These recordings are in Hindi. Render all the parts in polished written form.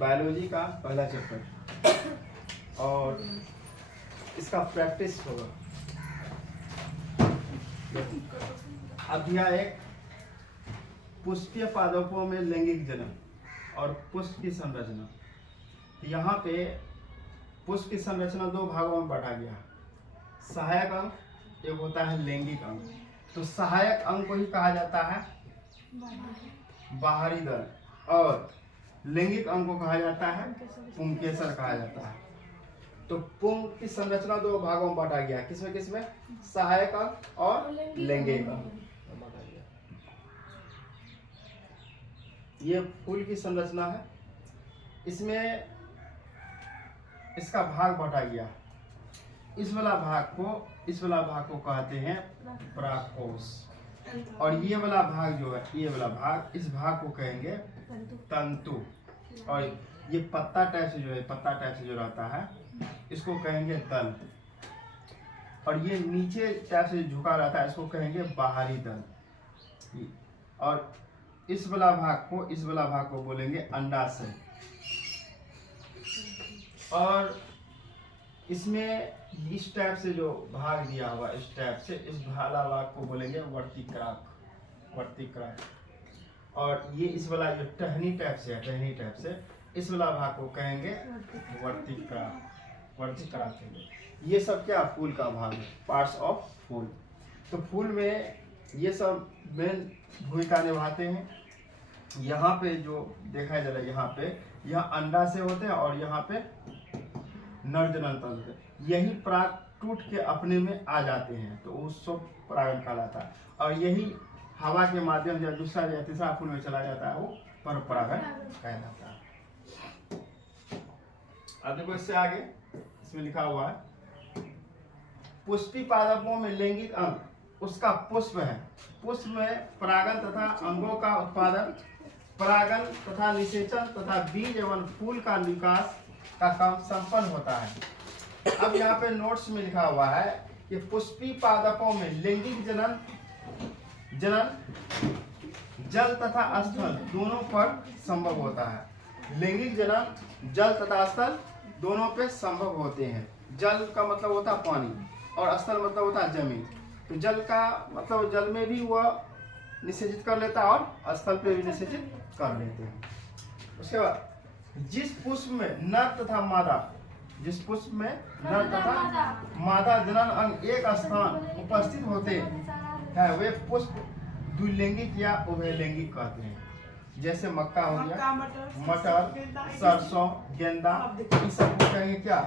बायोलॉजी का पहला चैप्टर और इसका प्रैक्टिस होगा। अध्याय 1 पुष्पीय पादपों में लैंगिक जनन और पुष्प की संरचना। यहाँ पे पुष्प की संरचना दो भागों में बांटा गया। सहायक अंग एक होता है लैंगिक अंग। तो सहायक अंग को ही कहा जाता है बाहरी दल और लैंगिक अंग को कहा जाता है पुंकेसर कहा जाता है। तो पुंग की संरचना दो भागों में बांटा गया। किसमें किसमें? सहायक अंग और लैंगिक अंग। ये फूल की संरचना है। इसमें इसका भाग बांटा गया। इस वाला भाग को कहते हैं परागकोश और ये वाला भाग जो है, ये वाला भाग, इस भाग को कहेंगे तंतु। और ये पत्ता टाइप से जो रहता है इसको कहेंगे दल। और ये नीचे टाइप से झुका रहता है इसको कहेंगे बाहरी दल। और इस वाला भाग को बोलेंगे अंडाशय। और इसमें इस टाइप से जो भाग दिया हुआ, इस टाइप से इस वाला भाग को बोलेंगे वर्तिक्राक। और ये इस वाला जो टहनी टाइप से इस वाला भाग को कहेंगे वर्तिक्राक। ये सब क्या? फूल का भाग है, पार्ट्स ऑफ फूल। तो फूल में ये सब मेन भूमिका निभाते हैं। यहाँ पे जो देखा जा रहा है, यहाँ अंडा से होते हैं और यहाँ पे नरजनन तंत्र, यही पराग टूट के अपने में आ जाते हैं तो उसको परागण कहलाता है। और यही हवा के माध्यम से दूसरा या तीसरा फूल में चला जाता है वो परपरागण कहलाता है। अब देखो इससे आगे इसमें लिखा हुआ है पुष्पी पादपों में लैंगिक अंग उसका पुष्प है। पुष्प में परागण तथा अंगों का उत्पादन, परागण तथा निषेचन तथा बीज एवं फूल का विकास का काम संपन्न होता है। अब यहाँ पे नोट्स में लिखा हुआ है कि पुष्पी पादपों में लैंगिक जनन जल तथा स्थल दोनों पर संभव होता है। लैंगिक जनन जल तथा स्थल दोनों पे संभव होते हैं। जल का मतलब होता है पानी और स्थल मतलब होता है जमीन। तो जल का मतलब जल में भी वह निषेचित कर लेता है और स्थल पे भी निषेचित कर लेते हैं। उसके बाद जिस पुष्प में नर तथा मादा जनन अंग एक स्थान उपस्थित होते हैं वे पुष्प द्विलैंगिक या उभयलैंगिक कहते हैं। जैसे मक्का हो गया, मटर, सरसों, गेंदा, इन सब को कहेंगे क्या?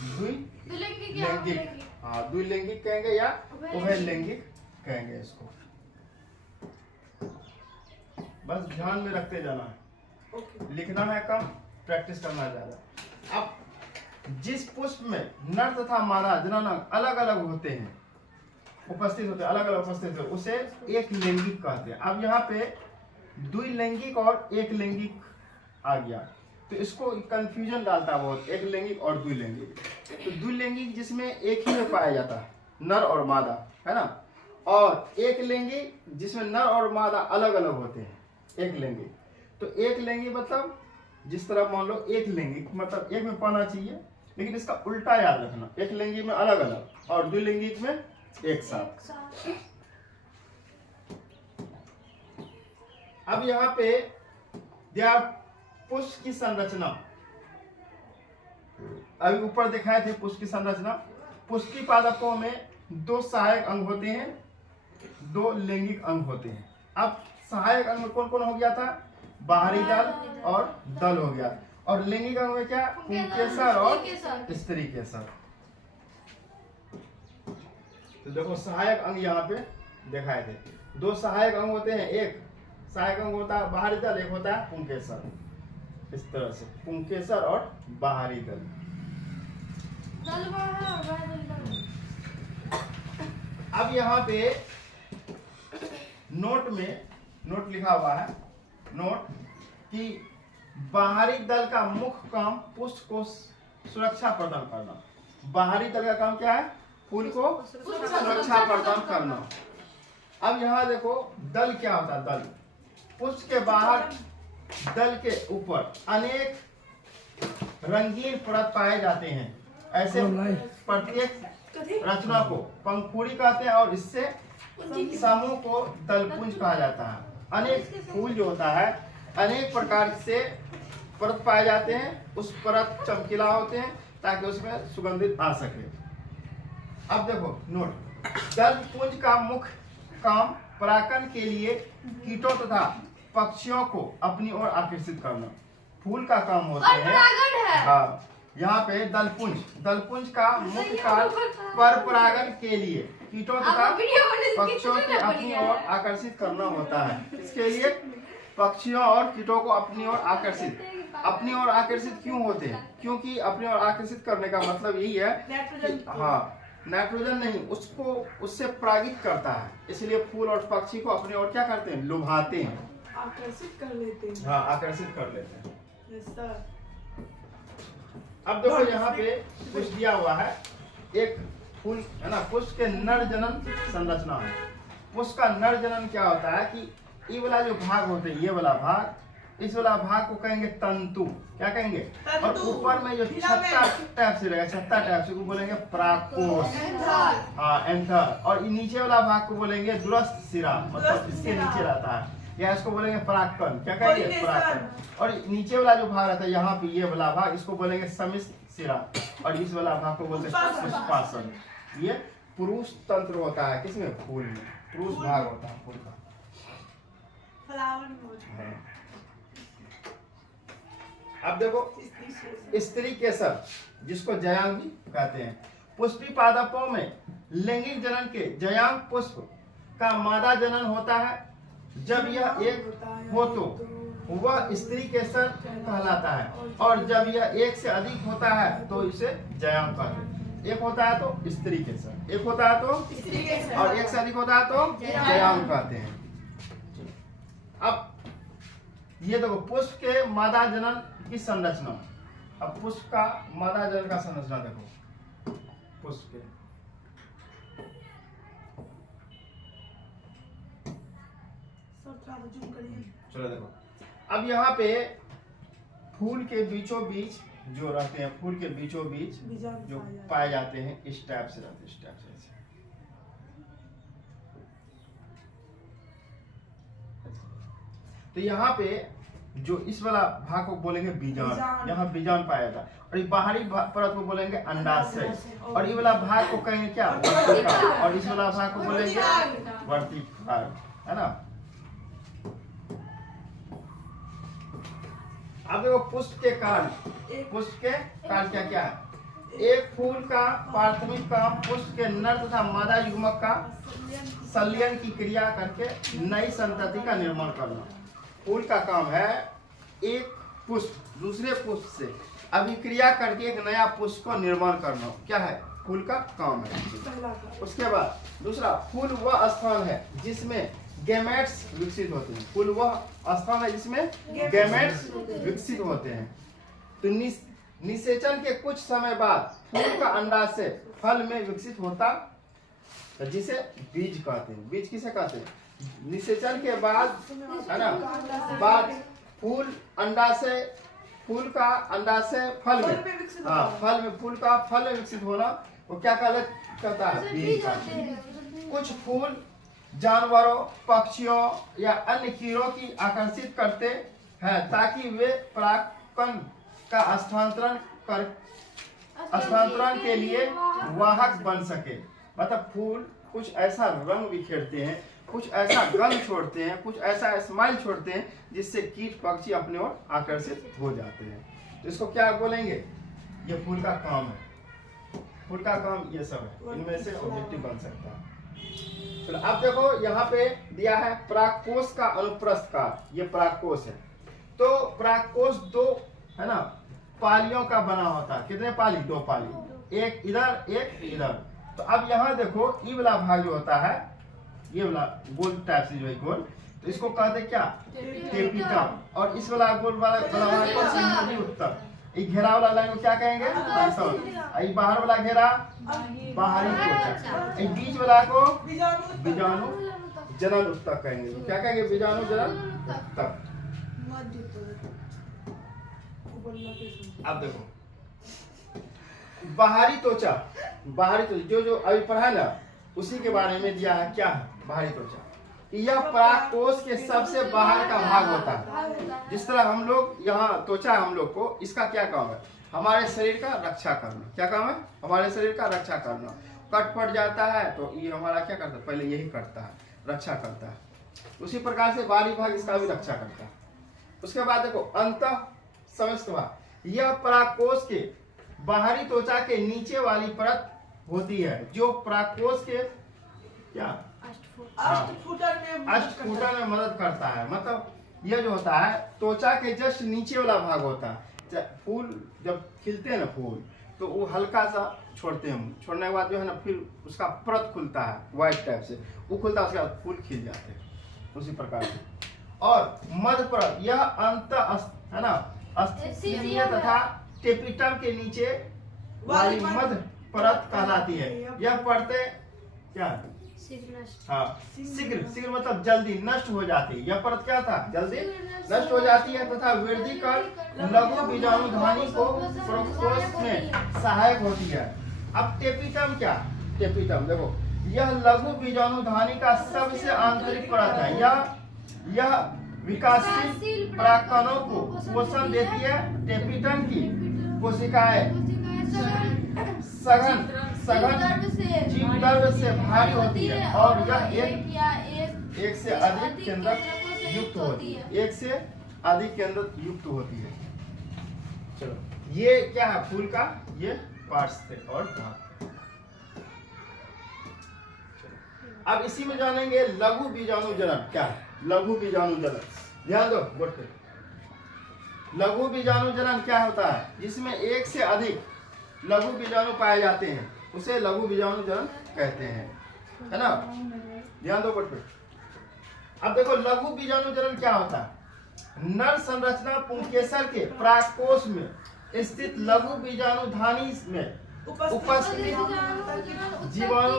द्विलैंगिक। हाँ, द्विलैंगिक कहेंगे या उभयलैंगिक कहेंगे इसको। बस ध्यान में रखते जाना है, लिखना है कम, प्रैक्टिस करना है ज्यादा। अब जिस पुष्प में नर तथा मादा जनन अंग अलग अलग होते हैं, अलग अलग उपस्थित होते, उसे एक लैंगिक कहते हैं। अब यहाँ पे द्विलैंगिक और एक लैंगिक आ गया तो इसको कंफ्यूजन डालता है बहुत, एक लैंगिक और द्विलैंगिक। तो द्विलैंगिक जिसमें एक ही में पाया जाता है, नर और मादा, है ना। और एक लैंगिक जिसमें नर और मादा अलग अलग होते हैं, एक लैंगिक। तो एक लैंगिक मतलब जिस तरह मान लो एक लैंगिक मतलब एक में पाना चाहिए, लेकिन इसका उल्टा याद रखना, एक लैंगिक में अलग अलग और द्विलैंगिक में एक साथ। अब यहाँ पे पुष्प की संरचना, अभी ऊपर दिखाए थे पुष्प की संरचना। पुष्पी पादपों में दो सहायक अंग होते हैं, दो लैंगिक अंग होते हैं। अब सहायक अंग में कौन कौन हो गया था? बाहरी दल और दल हो गया। और लैंगिक अंग में क्या? पुंकेसर और स्त्री केसर। तो देखो सहायक अंग यहाँ पे दिखाए थे। दो सहायक अंग होते हैं, एक सहायक अंग होता है बाहरी दल, एक होता है पुंकेसर। इस तरह से पुंकेसर और बाहरी दल। अब यहाँ पे नोट लिखा हुआ है, नोट कि बाहरी दल का मुख्य काम पुष्प को सुरक्षा प्रदान करना। बाहरी दल का काम क्या है? फूल को सुरक्षा प्रदान करना। अब यहाँ देखो दल क्या होता है? दल पुष्प के बाहर दल के ऊपर अनेक रंगीन परत पाए जाते हैं। ऐसे प्रत्येक रचना को पंखुड़ी कहते हैं और इससे समूह को दलपुंज कहा जाता है। अनेक फूल जो होता है अनेक प्रकार से परत पाए जाते हैं। उस परत चमकीला होते हैं ताकि उसमें सुगंधित आ सके। अब देखो नोट, दलपुंज का मुख्य काम परागण के लिए कीटों तथा पक्षियों को अपनी ओर आकर्षित करना। फूल का काम होता है। हाँ, यहाँ पे दलपुंज का मुख्य कार्य पर परागण के लिए कीटों तथा पक्षियों को अपनी ओर आकर्षित करना होता है। इसके लिए पक्षियों और कीटों को अपनी ओर आकर्षित क्यों होते हैं? क्योंकि अपनी ओर आकर्षित करने का मतलब यही है कि हाँ, नाइट्रोजन नहीं, उससे परागित करता है। इसलिए फूल और पक्षी को अपनी ओर क्या करते हैं? लुभाते हैं, आकर्षित कर लेते हैं। हाँ, आकर्षित कर लेते हैं। Yes, sir. अब देखो यहाँ पे कुछ दिया हुआ है, एक फूल है ना, पुष्प के नर जनन संरचना है। पुष्प का नर जनन क्या होता है कि ये वाला जो भाग होते हैं, ये वाला भाग, इस वाला भाग को कहेंगे तंतु। क्या कहेंगे? और ऊपर में जो छत्ता टाइप से रहेगा, छत्ता टाइप से, को बोलेंगे परागकोश, हाँ, एंथर। और नीचे वाला भाग को बोलेंगे दुरस्थ सिरा, मतलब इसके नीचे रहता है, या इसको बोलेंगे परागकण। क्या कहेंगे? परागकण। और नीचे वाला जो भाग रहता है यहाँ पे, ये वाला भाग, इसको बोलेंगे समिश्र सिरा। और इस वाला भाग को बोलते हैं पुष्पासन। ये पुरुष तंत्र होता है किसमें? फूल में पुरुष भाग होता है फूल का। अब देखो स्त्री केसर, जिसको जयांग भी कहते हैं। पुष्पी पादपों में लैंगिक जनन के जयांग पुष्प का मादा जनन होता है। जब यह एक हो तो वह स्त्री केसर कहलाता है, और जब यह एक से अधिक होता है तो इसे जयांग कहते हैं। एक होता है तो स्त्री केसर, एक होता है तो स्त्री केसर, और एक से अधिक होता है तो जयांग कहते हैं। अब ये देखो पुष्प के मादा जनन की संरचना। अब पुष्प का मादा जनन का संरचना देखो, पुष्प के चलो देखो। अब यहाँ पे फूल के बीचों बीच जो रहते हैं, फूल के बीचों बीच जो पाए जाते हैं, इस टाइप से रहते हैं, इस टाइप से ऐसे। तो यहाँ पे जो इस वाला भाग को बोलेंगे बीजान, यहाँ बीजान पाया जाता है। और ये बाहरी परत को बोलेंगे अंडाशय, और ये वाला भाग को कहेंगे क्या? वर्तिका। और इस वाला भाग को बोलेंगे वर्तिका, है ना। अब देखो पुष्प के कार्य क्या क्या है? एक फूल का प्राथमिक काम पुष्प के नर तथा मादा युग्मक का संलयन की क्रिया करके नई संतति का निर्माण करना। फूल का काम है एक पुष्प दूसरे पुष्प से अभिक्रिया करके एक नया पुष्प का निर्माण करना। क्या है? फूल का काम है। उसके बाद दूसरा, फूल वह स्थान है जिसमें गैमेट्स विकसित होते हैं। फूल वह स्थान है जिसमें गैमेट्स विकसित होते हैं। तो निषेचन के कुछ समय बाद फूल का अंडाशय फल में विकसित होता, जिसे बीज कहते हैं। बीज किसे कहते हैं? निषेचन के बाद, है ना, बाद फूल का अंडाशय फल में, हाँ, फल में, फूल का फल में विकसित होना, वो क्या कहता है? बीज कहते हैं। कुछ फूल जानवरों, पक्षियों या अन्य कीड़ों की आकर्षित करते हैं ताकि वे परागकण का स्थानांतरण के लिए वाहक बन सके। मतलब फूल कुछ ऐसा रंग बिखेरते हैं, कुछ ऐसा गंध छोड़ते हैं, कुछ ऐसा स्माइल छोड़ते हैं जिससे कीट पक्षी अपने ओर आकर्षित हो जाते हैं। तो इसको क्या बोलेंगे? ये फूल का काम है। फूल का काम ये सब है, इनमें से ऑब्जेक्टिव बन सकता है। चलो अब देखो यहाँ पे दिया है परागकोश का अनुप्रस्थ काल। ये परागकोश है। तो परागकोश दो, है ना, पालियों का बना होता है। कितने पाली? दो पाली, एक इधर एक इधर। तो अब यहाँ देखो ये वाला भाग जो होता है, ये वाला गोल टाइप से जो है गोल, तो इसको कहते क्या? टेपिटम। और इस वाला गोल वाला भाग को सिंपली उत्तर। ये घेरा वाला लाइन को क्या कहेंगे? ये बाहर वाला घेरा बाहरी त्वचा। ये बीच वाला को बीजाणु जनन उत्तक कहेंगे। तो क्या कहेंगे? बीजाणु जनन उत्तक। बोलना पे सुन। अब देखो बाहरी त्वचा जो जो अभी पढ़ा ना उसी के बारे में दिया है। क्या है बाहरी त्वचा? यह परागकोश के सबसे बाहर का भाग होता है। जिस तरह हम लोग यहाँ त्वचा हम लोग को, इसका क्या काम है? हमारे शरीर का रक्षा करना। क्या काम है? हमारे शरीर का रक्षा करना। कट फट जाता है तो ये हमारा क्या करता है? पहले यही करता है, रक्षा करता है। उसी प्रकार से बाहरी भाग इसका भी रक्षा करता है। उसके बाद देखो अंतः समस्त भाग, यह परागकोश के बाहरी त्वचा के नीचे वाली परत होती है जो परागकोश के क्या अष्टफूटन में मदद करता है। मतलब यह जो होता है त्वचा के जस्ट नीचे वाला भाग होता है। फूल जब खिलते हैं ना फूल, तो वो हल्का सा छोड़ते हैं, छोड़ने के बाद जो है ना फिर उसका परत खुलता है व्हाइट टाइप से, वो खुलता है, उसके बाद फूल खिल जाते हैं उसी प्रकार से। और मध्य परत यह अंत है ना अस्थिरीय तथा टेपिटम के नीचे वाली मध्य परत कहलाती है। यह परतें क्या हाँ शीघ्र मतलब जल्दी नष्ट हो जाती है। यह परत क्या था? जल्दी नष्ट हो जाती है तथा वृद्धि कर लघु बीजाणुधानी को परागकोश में सहायक होती है। अब टेपिटम क्या? टेपिटम देखो यह लघु बीजाणुधानी का सबसे आंतरिक परत है। यह विकासशील परागकणों को पोषण देती है। टेपिटम की कोशिकाएं सघन जीव द्रव्य से भारी होती है और यह एक से अधिक केंद्रक युक्त होती है। एक से अधिक केंद्रक युक्त होती है। चलो ये क्या है? फूल का ये पार्ट्स थे और भाग। अब इसी में जानेंगे लघु बीजाणु जनन। क्या है लघु बीजाणु जनन? ध्यान दो बोर्ड पे। लघु बीजाणु जनन क्या होता है? जिसमें एक से अधिक लघु बीजाणु पाए जाते हैं उसे लघु बीजाणु जनन कहते हैं, है ना? ध्यान दो बोर्ड पे। अब देखो लघु बीजाणु जनन क्या होता है? नर संरचना पुंकेसर के परागकोश में स्थित लघु बीजाणुधानी में उपस्थित जीवाणु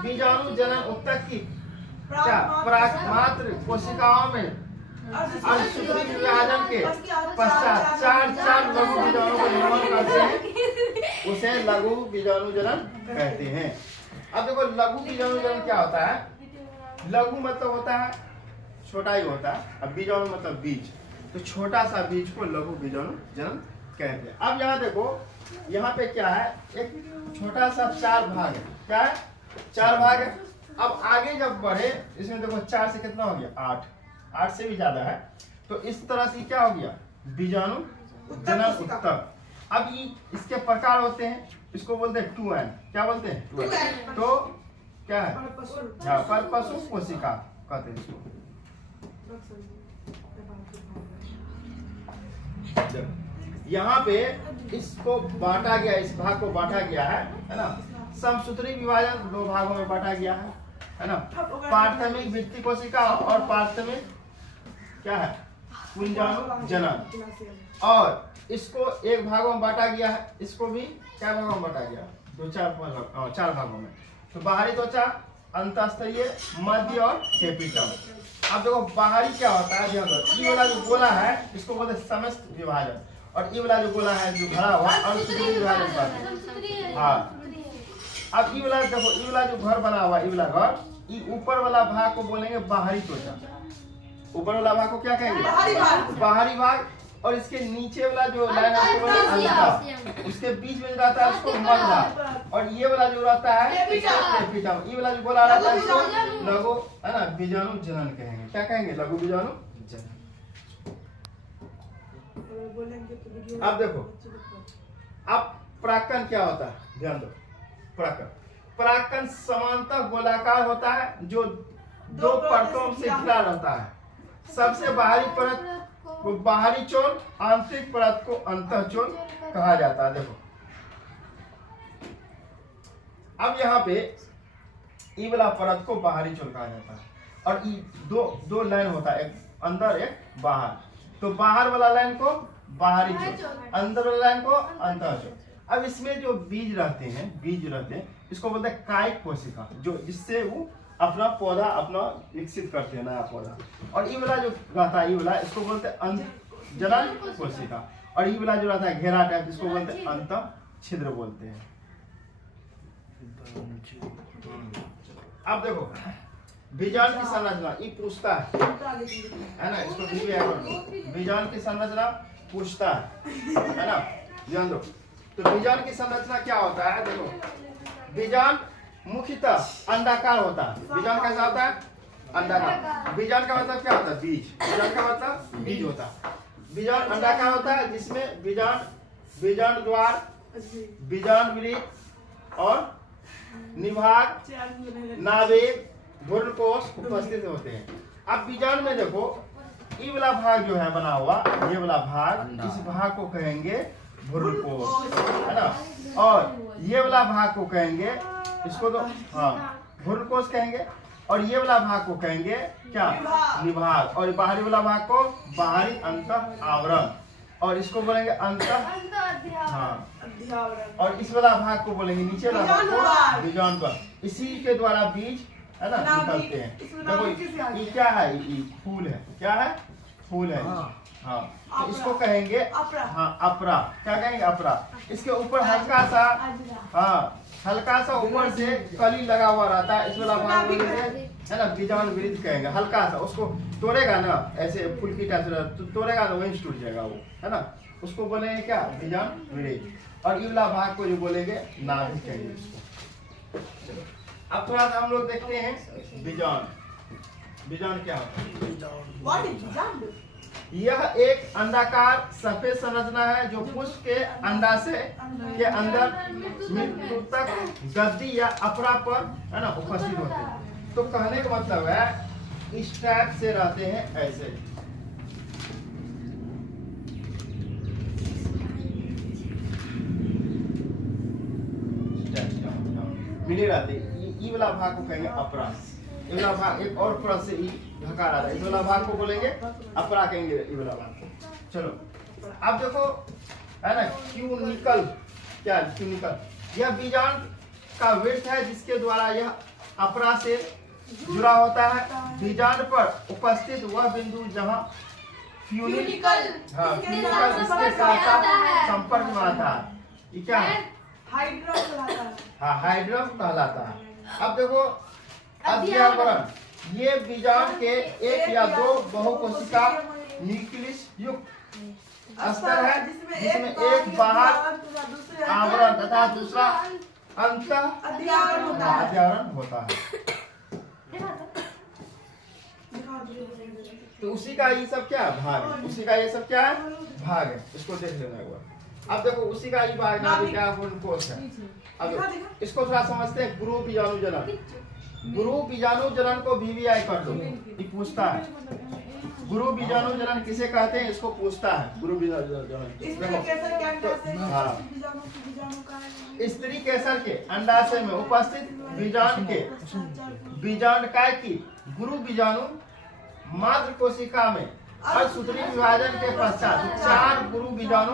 बीजाणु जनन उत्तक की क्या परागमात्र कोशिकाओं में अंशुद्री विभाजन के पश्चात चार लघु बीजाणु का निर्माण करते हैं, उसे लघु बीजाणु जनन कहते हैं। अब देखो लघु बीजाणु जनन क्या होता है? लघु मतलब होता है छोटा ही होता है, अब बीजाणु मतलब बीज, तो छोटा सा बीज को लघु बीजाणु जनन कहते हैं। अब यहाँ देखो यहाँ पे क्या है? एक छोटा सा 4 भाग है। क्या है? 4 भाग है। अब आगे जब बढ़े इसमें देखो 4 से कितना हो गया? 8 से भी ज्यादा है। तो इस तरह से क्या हो गया? बीजाणु जनन उत्तक। अब ये इसके प्रकार होते हैं, इसको बोलते हैं 2N। क्या बोलते हैं? 2N। तो क्या है? परपशु कोशिका कहते हैं इसको। यहाँ पे इसको बांटा गया, इस भाग को बांटा गया है ना? समसूत्री विभाजन 2 भागों में बांटा गया है ना? प्राथमिक भित्ति कोशिका और प्राथमिक क्या है? पुंजाणु जनन। और इसको एक भागों में बांटा गया है, इसको भी क्या भागों में बांटा गया? 4 भागों में। तो बाहरी त्वचा, अंतःस्तरीय, मध्य और टेपिटम। अब देखो बाहरी क्या होता है? ये वाला जो गोला है इसको बोलते हैं समस्त विभाजन, और ये वाला जो गोला है जो भरा हुआ अंशुद्री विभाजन। हाँ अब ये वाला देखो, ये वाला जो घर बना हुआ, ये वाला घर, ये ऊपर वाला भाग को बोलेंगे बाहरी त्वचा। ऊपर वाला भाग को क्या कहेंगे? बाहरी भाग। और इसके नीचे वाला जो लाइन है उसको बोलेंगे अंतः। उसके बीच में रहता है उसको मध्य भाग, और ये वाला जो रहता है टेपिटम। ये वाला जो गोला रहता है इसको लघु है ना बीजाणु जनन कहेंगे। क्या कहेंगे? लघु बीजाणु जनन। अब देखो अब परागकण क्या होता है? ध्यान दो। परागकण समांतर गोलाकार होता है जो 2 परतों से घिरा रहता है। सबसे बाहरी परत को बाहरी चोल, आंतरिक परत को अंतःचोल कहा जाता है। देखो अब यहाँ पे ई वाला परत को बाहरी चोल कहा जाता है, और ई दो लाइन होता है, एक अंदर एक बाहर। तो बाहर वाला लाइन को बाहरी चोल, अंदर वाला लाइन को अंतःचोल। अब इसमें जो बीज रहते हैं इसको बोलते हैं कायिक कोशिका, जो जिससे वो अपना पौधा अपना विकसित करते हैं, नया पौधा। और ये वाला जो रहता है, ये वाला इसको बोलते हैं जनन कोशिका। और ये वाला जो रहता है घेरा टाइप, जिसको बोलते हैं अंतः छिद्र बोलते हैं। अब देखो बीजांड की संरचना ये पूछता है ना, इसको बीजांड की संरचना पूछता है ना, ध्यान दो। तो बीजांड की संरचना क्या होता है, देखो बीजांड मुख्यतः अंडाकार होता है। बीजांड कैसा होता है, अंडाकार। बीजांड का मतलब क्या होता है, बीज। बीजांड का मतलब बीज होता है। बीजांड अंडाकार होता है जिसमें बीजांड द्वार, बीजांड वृत्त और निभाग, नाभिक, भ्रूणकोश उपस्थित होते हैं। अब बीजांड में देखो ये वाला भाग जो है बना हुआ, ये वाला भाग, इस भाग को कहेंगे भ्रूणकोश, है ना। और ये वाला भाग को कहेंगे, इसको तो हाँ भ्रूणकोश कहेंगे। और ये वाला भाग को कहेंगे क्या, निभाग। और बाहरी वाला भाग को बाहरी अंतः आवरण, और इसको बोलेंगे अंतः हाँ। और इस वाला भाग को बोलेंगे नीचे वाला भाग को बीजांड पर। इसी के द्वारा बीज है ना निकलते हैं। देखो ये क्या है, ये फूल है, क्या है, फूल है। हाँ तो इसको कहेंगे हाँ अपरा। क्या कहेंगे, अपरा। इसके ऊपर हल्का सा हाँ हल्का सा ऊपर से कली लगा हुआ रहता है, इस वाला भाग बोलेंगे है ना बीजांड वृत्त कहेंगे। हल्का सा उसको तोड़ेगा ना, ऐसे फूल की टाइप से तोड़ेगा ना, वहीं टूट जाएगा वो, है ना। उसको बोलेंगे क्या, बीजांड वृत्त। और ये वाला भाग को जो बोलेंगे नाभिक कहेंगे इसको। अब थोड़ा सा हम लोग देखते हैं बीजांड। बीजांड क्या होता है, यह एक अंडाकार सफेद संरचना है जो पुष्प के अंडाशय के अंदर मृतक गद्दी या अपरा पर है ना उपस्थित होते हैं। तो कहने का मतलब है इस टाइप से रहते हैं, ऐसे। मिले रहते, ये वाला भाग को कहेंगे अपरा। ये वाला भाग एक और परत से ढका रहता है, इस वाला भाग को बोलेंगे अपरा कहेंगे, ये वाला भाग को। चलो अब देखो है ना क्यूनिकल। क्या क्यूनिकल, यह बीजांड का वृत्त है जिसके द्वारा यह अपरा से जुड़ा होता है। बीजांड पर उपस्थित वह बिंदु जहाँ फ्यूनिकल हाँ फ्यूनिकल इसके साथ संपर्क में आता है, ये क्या है, हाइड्रम कहलाता है। अब देखो अध्यावरण, ये बीजांड के एक या दो बहुकोशिका न्यूक्लियस युक्त स्तर है जिसमें एक बाहर आवरण तथा दूसरा अंतः अध्यावरण होता है। तो उसी का ये सब क्या है, भाग है। उसी का ये सब क्या है, भाग है। इसको देख लेना एक बार। अब देखो उसी का ये भाग नाभिक क्या भ्रूणकोश है। अब इसको थोड़ा समझते हैं, गुरु बीजाणु जनन। गुरु बीजाणु जनन को VVI कर दो, ये पूछता है गुरु बीजाणु जनन किसे कहते हैं, इसको पूछता है गुरु बीजाणु जनन। स्त्री केसर के अंडाशय में उपस्थित बीजांड के बीजांड काय की गुरु बीजाणु मात्र कोशिका में अर्धसूत्री विभाजन के पश्चात 4 गुरु बीजाणु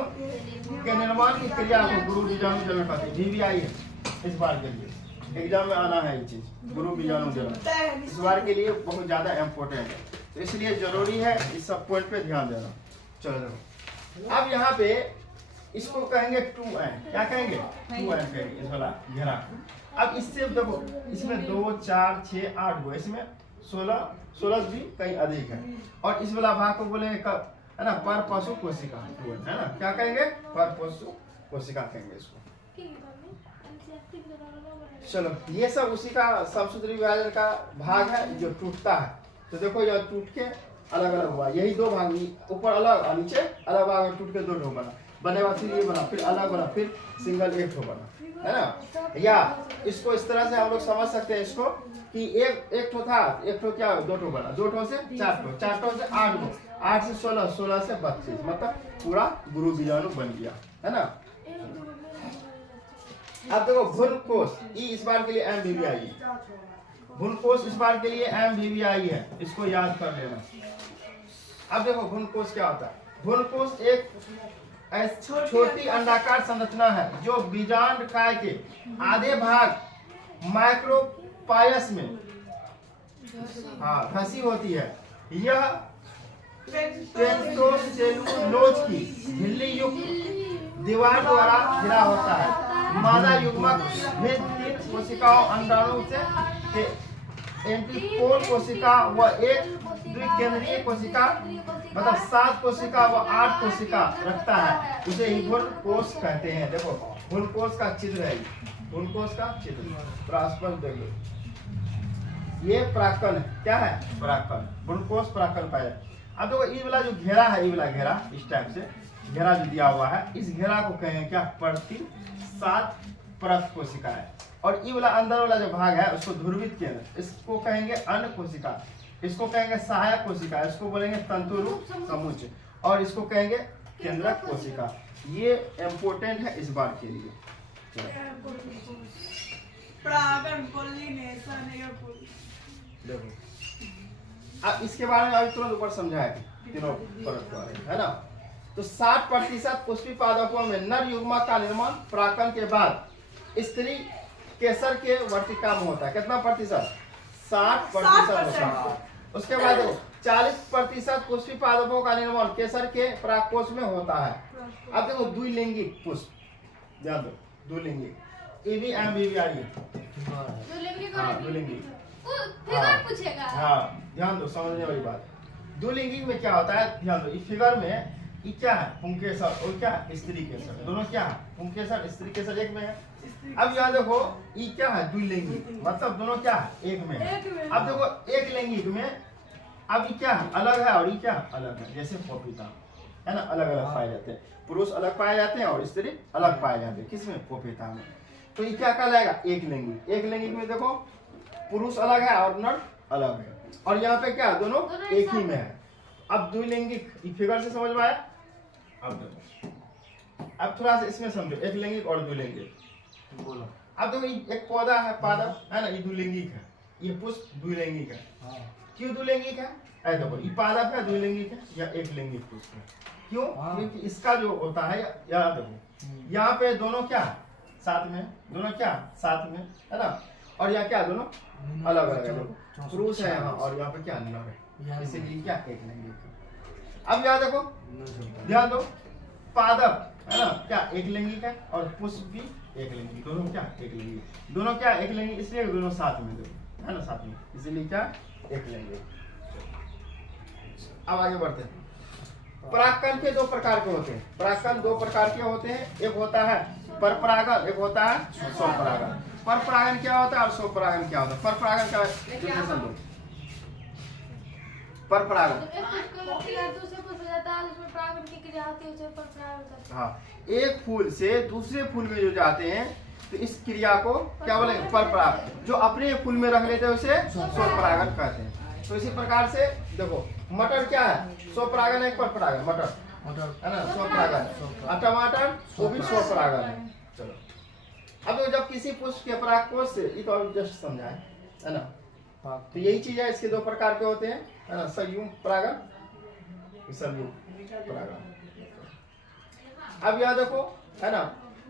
के निर्माण की क्रिया को गुरु बीजाणु जनन कहते हैं। VVI है इस बार के लिए, एग्जाम में आना है ये चीज, गुरु बीजाणु जनन इस बार के लिए बहुत ज्यादा इम्पोर्टेंट है, तो इसलिए जरूरी है इस सब पॉइंट पे ध्यान देना। चलो अब यहाँ पे इसको कहेंगे 2n, क्या कहेंगे 2n कहेंगे इस वाला घेरा। अब इससे देखो इसमें 2 4 6 8 गो, इसमें 16 भी कहीं अधिक है। और इस वाला भाग को बोलेंगे कब, है ना, पर पशु कोशिका, है ना, क्या कहेंगे, पर पशु कोशिका कहेंगे इसको। चलो ये सब उसी का समसूत्री विभाजन का भाग है जो टूटता है। तो देखो यह टूट के अलग अलग हुआ, यही 2 भाग, ऊपर अलग और नीचे अलग भाग में टूट के 2 ठो बना, बने बाद फिर ये बना, फिर अलग बना, फिर सिंगल 1 ठो बना, है ना। या इसको इस तरह से हम लोग समझ सकते हैं इसको कि एक ठो था, एक ठो क्या 2 ठो बना, 2 ठो से 4 ठो, 4 ठो से 8 ठो, 8 से 16, 16 से 32, मतलब पूरा गुरु बीजाणु बन गया, है ना। अब देखो भ्रूणकोश, इस बार के लिए MVVI है। भ्रूणकोश इस बार के लिए MVVI है, इसको याद कर लेना। अब देखो भ्रूणकोश क्या होता है। भ्रूणकोश एक छोटी अंडाकार संरचना है जो बीजांड काय के आधे भाग माइक्रोपायस में फंसी होती है। यह पेप्टोसेलुलोज की झिल्ली युक्त दीवार द्वारा घिरा होता है। मादा युग्मक में 3 कोशिकाओं अंडाणु से एंटीपोल कोशिका व एक द्विकेंद्रीय कोशिका मतलब 7 कोशिका व 8 कोशिका रखता है। उसे हिभुल कोश कहते हैं। देखो हुल कोश का चित्र है, हुल कोश का चित्र प्रास्पर देखो, ये प्राक्कन है। क्या है? प्राक्कन। हुल कोश प्राक्कन पाया। अब देखो ये वाला जो घेरा है, ये वाला घेरा इस टाइप से घेरा जो दिया हुआ है, इस घेरा को कहेंगे क्या? प्रति 7 परत कोशिका है। और ये वाला अंदर वाला जो भाग है उसको ध्रुवित केंद्र, इसको कहेंगे अन्य कोशिका, इसको कहेंगे सहायक कोशिका, इसको बोलेंगे तंतुरूप समुच्चय, और इसको कहेंगे केंद्रक कोशिका। ये इम्पोर्टेंट है इस बार के लिए। देखो अब इसके बारे में अभी तुरंत ऊपर समझाया तीनों परत बारे है ना। तो 60% पुष्पी पादपों में नर युग्मक का निर्माण परागण के बाद स्त्री केसर के वर्तिका में होता है। कितना प्रतिशत? 60% होता है। उसके बाद 40% पुष्पी पादपों का निर्माण केसर के परागकोश में होता है। अब देखो द्विलिंगिक पुष्प, ध्यान दो, द्विलिंगिक EVMBVI द्विलिंगिक। हाँ ध्यान दो, समझने वाली बात। द्विलिंगिक में क्या होता है? ध्यान दो, इस फिगर में ये क्या है? पुंकेसर और क्या है? स्त्री केसर। दोनों क्या है? पुंकेसर स्त्री केसर एक में है। अब यहाँ देखो ये क्या है? द्विलिंगिक मतलब दोनों क्या है? एक में है। अब देखो एक लैंगिक में अब ये क्या है? अलग है और ये क्या है? अलग है। जैसे पपीता है ना, अलग अलग पाए जाते हैं, पुरुष अलग पाए जाते हैं और स्त्री अलग पाए जाते हैं। किसमें? पपीता में। तो ये क्या कहलाएगा? एक लैंगिक। एक लैंगिक में देखो पुरुष अलग है और नर अलग है, और यहाँ पे क्या? दोनों एक ही में है। अब द्विलिंगिक फिगर से समझ में आया? अब देखो, अब थोड़ा सा इसमें समझो, एक लैंगिक और द्विलिंगिक बोलो। अब देखो एक पौधा है, पादप है ना, ये द्विलिंगिक है, ये पुष्प द्विलिंगिक है। क्यों द्विलिंगिक है? ऐसे देखो ये पादप है, द्विलिंगिक है, या एक लिंगिक पुष्प है। क्यों? क्योंकि इसका जो होता है, यहाँ देखो यहाँ पे दोनों क्या साथ में, दोनों क्या साथ में है ना, और यहाँ क्या दोनों अलग अलग है। पुरुष है यहाँ और यहाँ पे क्या नर है, इसीलिए क्या एक लिंगिक। अब यहाँ देखो ध्यान दो, पादप है ना क्या एक लिंगिक है, और पुष्प भी एक लिंगिक, दोनों क्या एक लिंगिक, दोनों क्या एक लिंगिक, इसलिए दोनों साथ में देखो है ना, साथ में, इसीलिए क्या एक लिंगिक। अब आगे बढ़ते हैं। परागकण के दो प्रकार के होते हैं। परागकण दो प्रकार के होते हैं, एक होता है परपरागण, एक होता है स्वपरागण। परपरागण क्या होता है और स्वपरागण क्या होता है? परपरागण का डेफिनेशन दो। परपरागण हाँ, एक फूल से दूसरे फूल में जो जाते हैं तो इस क्रिया को क्या बोलेंगे? परपरागण। जो अपने फूल में रख लेते हैं उसे स्वपरागण कहते हैं। तो इसी प्रकार से देखो मटर क्या है? स्वपरागण है, परपरागण। मटर है ना स्वपरागण, और टमाटर वो भी स्वपरागण है। चलो अब जब किसी पुष्प के परागकोश से, ये तो अभी जस्ट समझाए है ना, तो यही चीज है, इसके दो प्रकार के होते हैं है ना, संयुग परागण, संयुग परागण। अब यहाँ देखो है ना,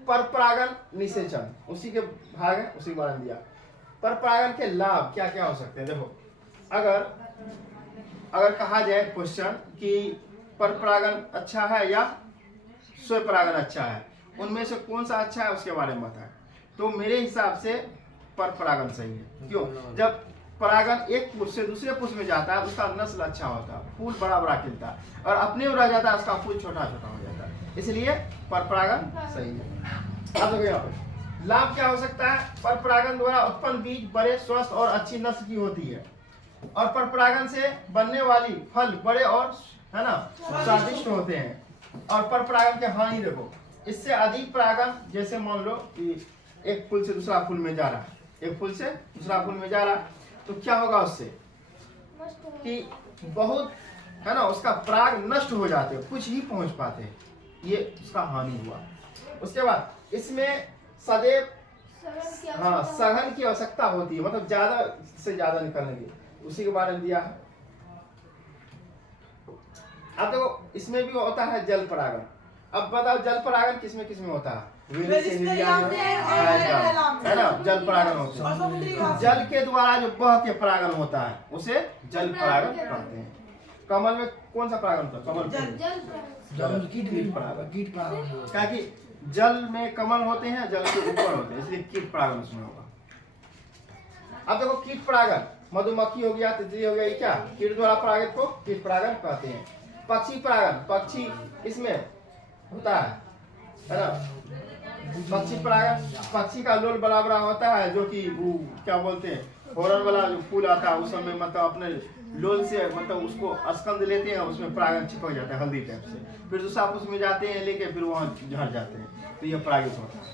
परपरागण निषेचन उसी के भाग है, उसी के बारे में दिया। परपरागण के लाभ क्या क्या हो सकते हैं? देखो अगर कहा जाए क्वेश्चन कि परपरागण अच्छा है या स्वपरागण अच्छा है, उनमें से कौन सा अच्छा है उसके बारे में बताएं, तो मेरे हिसाब से परपरागण सही है। क्यों? जब परागण एक पुष्प से दूसरे पुष्प में जाता है उसका नस्ल अच्छा होता है, फूल बड़ा बड़ा खिलता है, और अपने में रह जाता है उसका फूल छोटा छोटा हो जाता है, इसलिए परपरागण सही है। अब देखो यहाँ पे लाभ क्या हो सकता है? परपरागण द्वारा उत्पन्न बीज बड़े स्वस्थ और अच्छी नस्ल की होती है, और परपरागण से बनने वाली फल बड़े और है ना स्वादिष्ट होते हैं। और परपरागण के हानि देखो, इससे अधिक परागण, जैसे मान लो कि एक फूल से दूसरा फूल में जा रहा है, एक फूल से दूसरा फूल में जा रहा है, तो क्या होगा उससे कि बहुत है ना उसका पराग नष्ट हो जाते हैं, कुछ ही पहुंच पाते हैं, ये उसका हानि हुआ। उसके बाद इसमें सदैव हाँ सघन की आवश्यकता होती है, मतलब ज्यादा से ज्यादा निकलने की, उसी के बारे में दिया है। अब देखो इसमें भी होता है जल परागण। अब बताओ जल परागण किसमें किसमें होता है? है ना, जल परागण होता है। जल के द्वारा जो बह के परागण होता है उसे जल परागण कहते हैं। कमल में कौन सा परागण होता है? कमल फूल। क्या कि जल में कमल होते हैं, जल के ऊपर होते हैं, इसलिए कीट परागण उसमें होगा। अब देखो कीट परागण, मधुमक्खी हो गया, तितली हो गया, ये क्या कीट द्वारा परागित को कीट परागण कहते हैं। पक्षी परागण, पक्षी इसमें होता है ना। पक्षी परागण, पक्षी का लोल बड़ा बड़ा होता है, जो कि वो क्या बोलते हैं, हॉर्न वाला जो फूल आता है उस समय मतलब अपने लोल से मतलब उसको स्कंद लेते हैं, उसमें परागण चिपक जाता है हल्दी टाइप से, फिर दूसरा उसमें जाते हैं लेके फिर वहां झड़ जाते हैं, तो यह परागित होता है।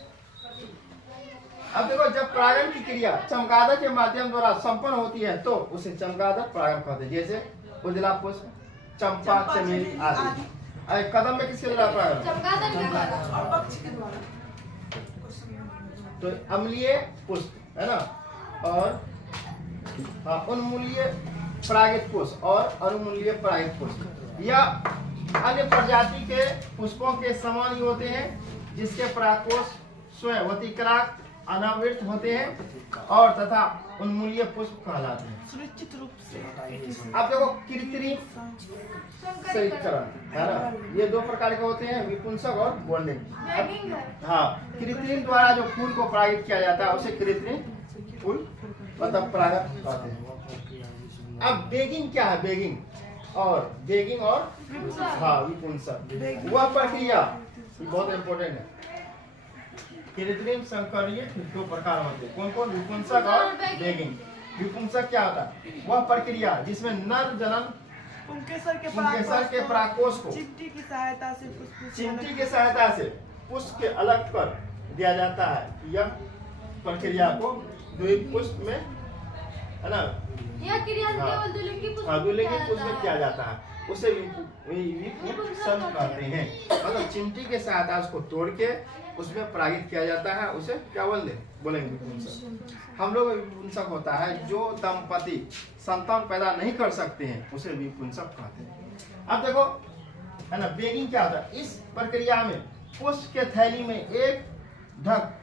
अब देखो जब परागण की क्रिया चमगादड़ के माध्यम द्वारा संपन्न होती है तो उसे चमगादड़ परागण कहते हैं। जैसे उजला पुष्प, चंपा, चमेली आदि। कदम में किसके द्वारा परागण? तो अम्लीय पुष्प है ना, और उन्मूलीय परागित पुष्प और अनुमूलीय परागित पुष्प। यह अन्य प्रजाति के पुष्पों के समान ही होते हैं, जिसके परागकोश स्वयं वतिकराक अनावृत होते हैं और तथा उन्मूलीय पुष्प कहलाते हैं। सुनिश्चित रूप से अब देखो कृत्रिम शरीकरण है ना, ये दो प्रकार के होते हैं, विपुंसक और बॉन्डिंग। हाँ, कृत्रिम द्वारा जो फूल को परागित किया जाता है उसे कृत्रिम फूल मतलब परागण कहते हैं। अब बेगिंग क्या है? बेगिंग और हाँ विपुंसक, वह प्रक्रिया बहुत इंपॉर्टेंट है। कृत्रिम संकरीय दो प्रकार होते हैं, कौन कौन? विपुंसक और बेगिंग। विपुंसक क्या होता है? वह प्रक्रिया जिसमें नर जनन पुंकेसर के परागकोश को चिमटी की सहायता से पुष्प के अलग कर दिया जाता है। यह प्रक्रिया को द्विपुष्प में है ना, द्विलिंगी पुष्प में किया जाता है, उसे विपुंसन कहते हैं। मतलब चिमटी के सहायता उसको तोड़ के उसमें परागित किया जाता है, उसे क्या बोलेंगे? विपुंसक। हम लोग विपुंसक होता है जो दंपति संतान पैदा नहीं कर सकते हैं, उसे विपुंसक कहते हैं। अब देखो है ना, बेगिंग क्या होता है? इस प्रक्रिया में पुष्प के थैली में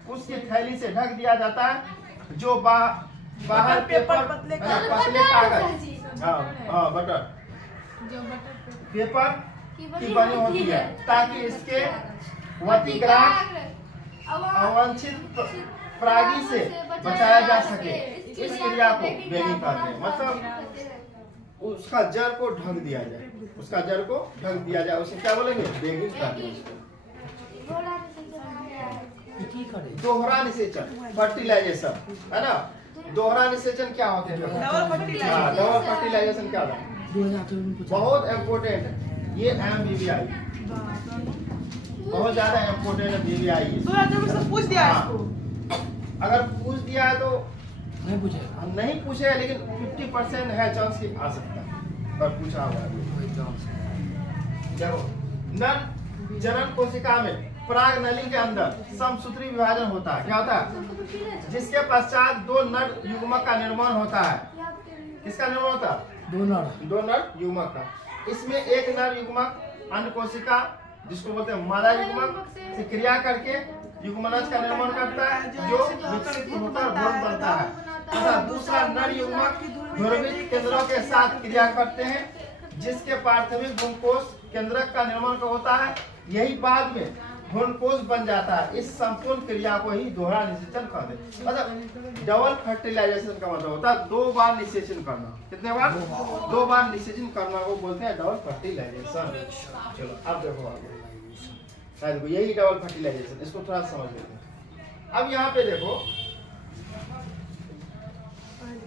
पुष्प की थैली से ढक दिया जाता है, जो बाहर पेपर पतले कागज बटर पेपर की बनी होती है, ताकि इसके वतिग्राहक अवांछित परागी से बचाया जा सके। इस क्रिया को बेगिंग कहते हैं। मतलब उसका जड़ को ढक दिया जाए, उसे क्या बोलेंगे? बेगिंग कहते हैं। दोहरा निषेचन, फर्टिलाइजेशन है ना। दोहरा निषेचन क्या होते हैं? डबल फर्टिलाइजेशन क्या होता है? बहुत इम्पोर्टेंट है ये, MBBI बहुत ज्यादा इम्पोर्टेंट है। BBI पूछ दिया इसको, अगर पूछ दिया है तो नहीं पूछे, लेकिन 50% है चांस की आ सकता है, और पूछा होगा। देखो नर जनन कोशिका में पराग नली के अंदर समसूत्री विभाजन होता है। क्या होता है? जिसके पश्चात दो नर युग्मक का निर्माण होता है। किसका निर्माण होता है? दो नर युग्मक का। इसमें एक नर युग्मक अन्य कोशिका जिसको बोलते हैं मादा युग्मक से क्रिया करके युग्मनज का निर्माण करता है, जो विकसित होकर भ्रूण बनता है। तथा दूसरा नर युग्मक ध्रुवित केंद्रों के साथ क्रिया करते हैं, जिसके प्राथमिक भ्रूणकोश केंद्रक का निर्माण होता है। यही बाद में भ्रूणकोश बन जाता है। इस संपूर्ण क्रिया को ही दोहरा निषेचन कहते हैं। मतलब डबल फर्टिलाइजेशन का मतलब होता है 2 बार निषेचन करना। कितने बार? 2 बार निषेचन करना को बोलते हैं डबल फर्टिलाइजेशन। चलो अब देखो आगे, यही डबल फर्टिलाइजेशन, इसको थोड़ा समझ लेते हैं। अब यहाँ पे देखो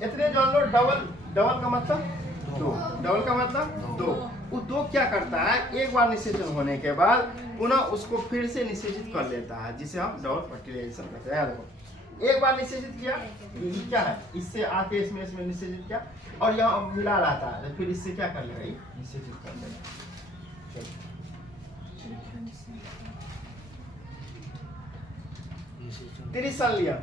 इतने जान लो, डबल का मतलब 2, डबल का मतलब 2। वो 2 क्या करता है? एक बार निषेचन होने के बाद पुनः उसको फिर से निषेचित कर लेता है, जिसे हम डबल फर्टिलाइजेशन कहते हैं। देखो एक बार निषेचित किया, ये क्या है? इससे आके इसमें निषेचित किया और यहाँ मिला रहता है, फिर इससे क्या कर लेगा? निषेचित कर लेगा। त्रिसंलयन,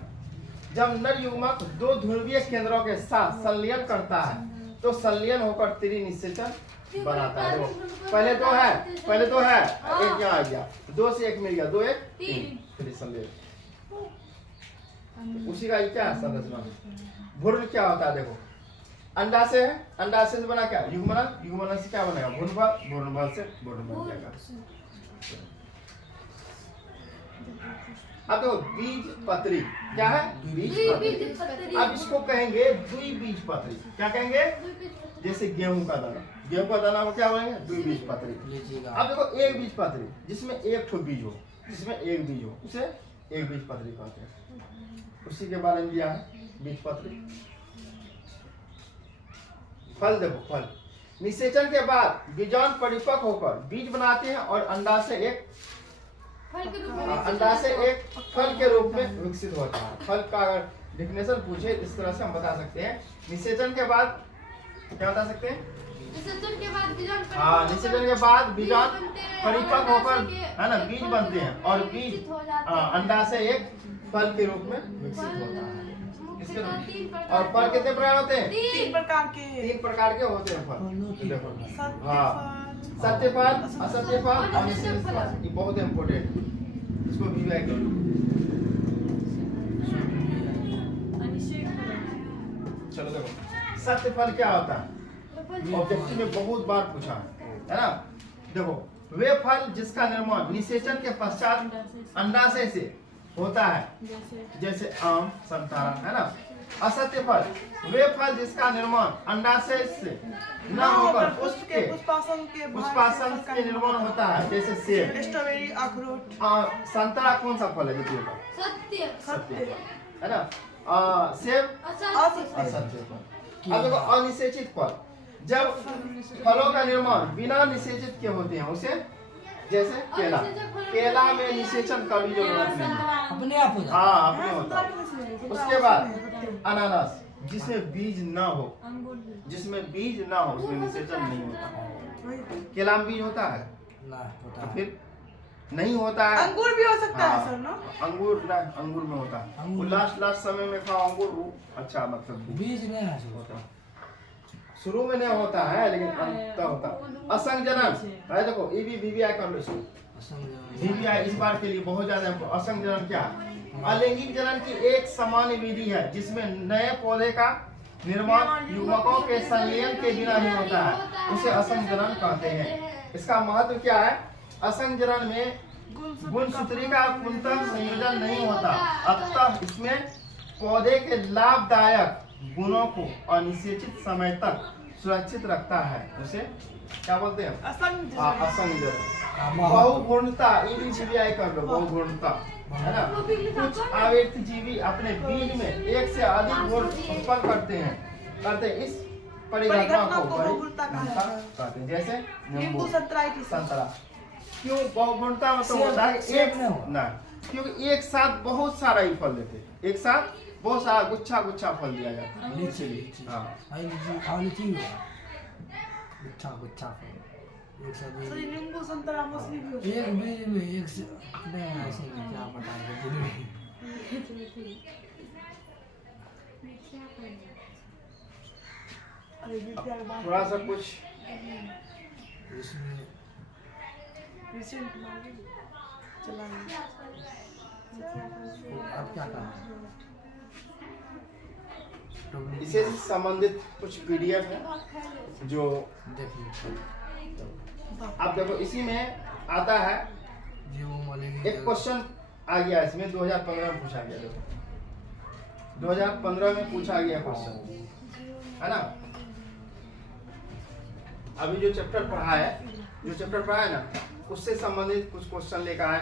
जब नर युग्मक 2 ध्रुवीय केंद्रों के साथ संलयन करता है तो संलयन होकर त्रिनिषेचन बनाता है। पहले तो है एक यहाँ आ गया, 2 से 1 मिल गया, 2 1 3 त्रिसंलयन। उसी का क्या है संरचना? भ्रूण क्या होता है? देखो अंडाशय है, अंडाशय से बना क्या युग्मनक, युग्मनक से क्या बनेगा भ्रूणफल, भ्रूणफल से भ्रूण बन जाएगा। अब देखो बीज पत्री क्या है, बीज पत्री। अब इसको कहेंगे द्विबीजपत्री। क्या कहेंगे, जैसे गेहूं का दाना, गेहूं का दाना को क्या बोलेंगे द्विबीजपत्री। अब देखो एक बीजपत्री जिसमें एक ठो बीज हो, जिसमें एक बीज हो उसे एक बीजपत्री कहते हैं। उसी के बारे में दिया है बीजपत्री। फल देखो, फल निषेचन के बाद बीजाणु परिपक्व होकर बीज बनाते हैं और अंडाशय एक फल के रूप में विकसित होता है। फल का अगर डिफिनेशन पूछे इस तरह से हम बता सकते हैं, निषेचन के बाद क्या बता सकते हैं, निषेचन के बाद बीजाणु परिपक्व होकर है ना बीज बनते हैं और बीज अंडाशय एक फल के रूप में विकसित होता है। और फल कितने प्रकार होते हैं, तीन प्रकार के होते हैं फल। हाँ, सत्य सत्य फल, असत्य फल और निषेध फल, ये बहुत इम्पोर्टेंट, इसको भी बैक करो। चलो देखो सत्य फल क्या होता है, ऑब्जेक्टिव में बहुत बार पूछा है ना। देखो वे फल जिसका निर्माण निषेचन के पश्चात अंडाशय से होता है, जैसे आम, संतरा, है ना। असत्य फल वे फल जिसका निर्माण अंडाशय से न होकर पुष्पासन के निर्माण होता है, जैसे सेब, स्ट्रॉबेरी, अखरोट। संतरा कौन सा फल है देखिएगा, सत्य है ना। सेब असत्य फल। अब देखो अनिषेचित फल, जब फलों का निर्माण बिना निषेचित के होते हैं उसे, जैसे केला, केला में निषेचन का भी जरूरत नहीं है, अपने आप होता है। हाँ अपने होता है। उसके बाद अनानास जिसमें बीज ना हो, जिसमें बीज ना हो उसमें निषेचन नहीं होता। केला में बीज होता है ना, होता तो है। फिर नहीं होता है। अंगूर भी हो सकता है हाँ, सर ना, अंगूर ना, अंगूर में होता है, वो लास्ट समय में खाओ अंगूर, वो अच्छा मतलब बीज नहीं है सर। होता है। शुरू में नहीं होता है लेकिन अंत होता है। असंजनन है, देखो ये भी VVI कर लो इसको, VVI इस बार के लिए बहुत ज्यादा। असंजनन क्या है, अलैंगिक जनन की एक सामान्य विधि है जिसमें नए पौधे का निर्माण युग्मकों के संलयन के बिना ही होता है, उसे असंजनन कहते हैं। इसका महत्व क्या है, असंजनन में गुणसूत्री का पूर्णतः संयोजन नहीं होता, अतः इसमें पौधे के लाभदायक गुणों को अनिश्चित समय तक सुरक्षित रखता है, उसे क्या बोलते हैं, असंजनन। बहुगुणता, ये भी VVI कर लो, बहुगुणता है ना। कुछ आवर्त जीवी अपने बीज में एक से अधिक गुण उत्पन्न करते हैं, इस परिघटना को बहुगुणता कहते हैं। जैसे नींबू, संतरा। क्यों बहुगुणता मतलब होता है एक ना, क्योंकि एक साथ बहुत सारा ही फल देते हैं, एक साथ बहुत सारा गुच्छा गुच्छा फल दिया जाता है। लीची, हाँ लीची गुच्छा गुच्छा फल एक साथ सर ये नींबू, संतरा, मौसमी भी हो सकता एक बीज में एक से नहीं, ऐसे में क्या पता है। अरे ये क्या बात, थोड़ा सा कुछ इसमें रिसेंट चला अब क्या करना है, इसे संबंधित कुछ PDF है जो देखिए। आप देखो, इसी में आता है एक क्वेश्चन आ गया इसमें 2015 में पूछा गया, देखो 2015 में पूछा गया क्वेश्चन है ना। अभी जो चैप्टर पढ़ा है ना उससे संबंधित कुछ क्वेश्चन लेकर आए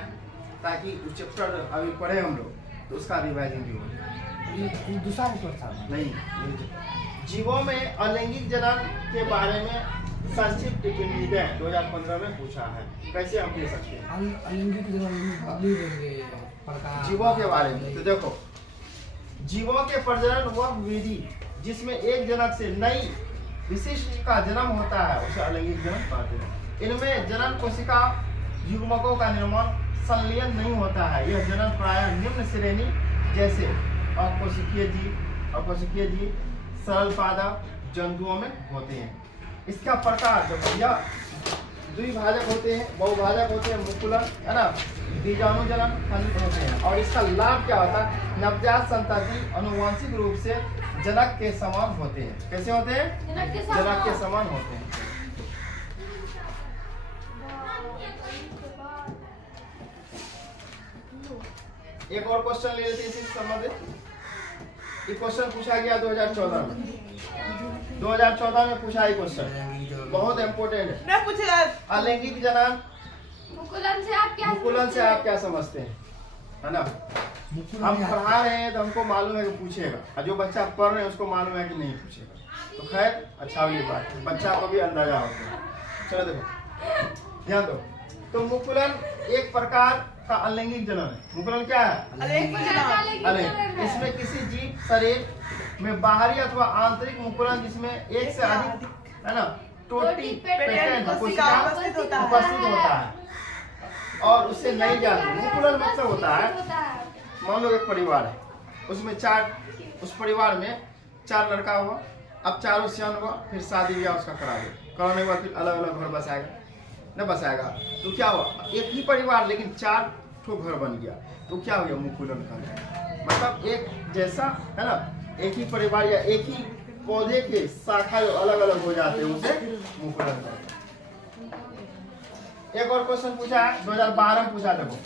ताकि उस चैप्टर अभी पढ़े हम लोग तो उसका रिवाइजिंग भी हो। ये दूसरा पेपर था नहीं, जीवों में अलैंगिक जनन के बारे में संक्षिप्त टिप्पणी दें, 2015 में पूछा है, कैसे हम दे सकते हैं अलैंगिक जीवों के बारे में। तो देखो जीवों के प्रजनन वह विधि जिसमें एक जनक से नई विशिष्ट का जन्म होता है उसे अलैंगिक जनन कहते हैं। इनमें जनन कोशिका युग्मकों का निर्माण संलयन नहीं होता है, यह जनन प्रायः निम्न श्रेणी जैसे अकोशिकीय जीव, सरल पादप जंतुओं में होते हैं। इसका प्रकार यह द्विभाजक होते हैं, बहुभाजक होते हैं, मुकुलन है ना, बीजाणुजनन खंडित होते हैं। और इसका लाभ क्या होता है, नवजात संतति आनुवंशिक रूप से जनक के समान होते हैं। कैसे होते हैं? जनक के समान होते हैं। एक और क्वेश्चन ले लेते हैं इससे संबंधित। ये क्वेश्चन पूछा गया 2014 में। 2014 में पूछा ये क्वेश्चन, बहुत इम्पोर्टेंट है। मैं पूछेगा अलैंगिक जनन मुकुलन से आप क्या समझते हैं, है ना? हम पढ़ा रहे हैं तो हमको मालूम है कि पूछेगा, और जो बच्चा पढ़ रहे हैं उसको मालूम है कि नहीं पूछेगा। तो खैर अच्छा वाली बात है, बच्चा को भी अंदाजा होता है। चलो देखो ध्यान दो। तो मुकुलन एक प्रकार का अलैंगिक जनन है। मुकुलन क्या है? अलैंगिक। इसमें किसी जीव शरीर में बाहरी अथवा आंतरिक मुकुलन जिसमें एक से अधिक, है ना, टोटी पेटेंट कोशिका उपस्थित होता है और उससे नहीं जाती। मुकुलन मतलब होता है, मान लो एक परिवार है, उसमें उस परिवार में 4 लड़का हुआ। अब चारों सियान हुआ, फिर शादी ब्याह उसका करा दो। कराने के बाद फिर अलग अलग घर बसाएगा, न बसाएगा तो क्या हुआ? एक ही परिवार लेकिन 4 ठो घर बन गया, तो क्या हो गया? मुकुलन का। मतलब एक जैसा, है ना, एक ही परिवार या एक ही पौधे के शाखा जो अलग अलग हो जाते हैं उसे मुकुलन कहते हैं। एक और क्वेश्चन पूछा है 2012 में पूछा, देखो